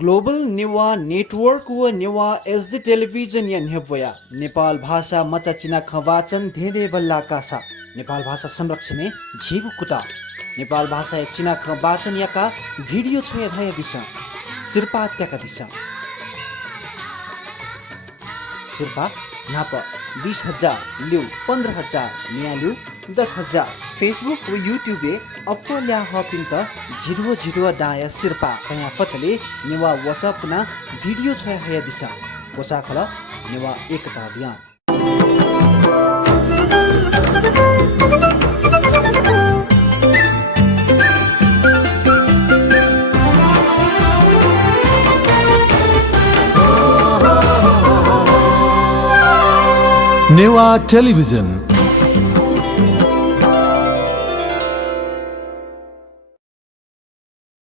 global Newa network व Newa SD television या नेभया नेपाल भाषा मचाचिना खवाचन धेरे बल्ला कासा नेपाल भाषा संरक्षण झिगु कुटा नेपाल भाषा चिना खवाचन याका भिडियो छ धाय दिशा सिरपा त्याका दिशा सिरपा नाप 20,000 ल्यू 15,000 निया ल्यू 10,000 फेसबुक व युट्युबे अप्पल्या हपिन त झिडुवा डाया सिरपा कया फतले नेवा वसपना भिडियो छ हया दिशा कोसाखल नेवा एकता अभियान नेवा टेलिभिजन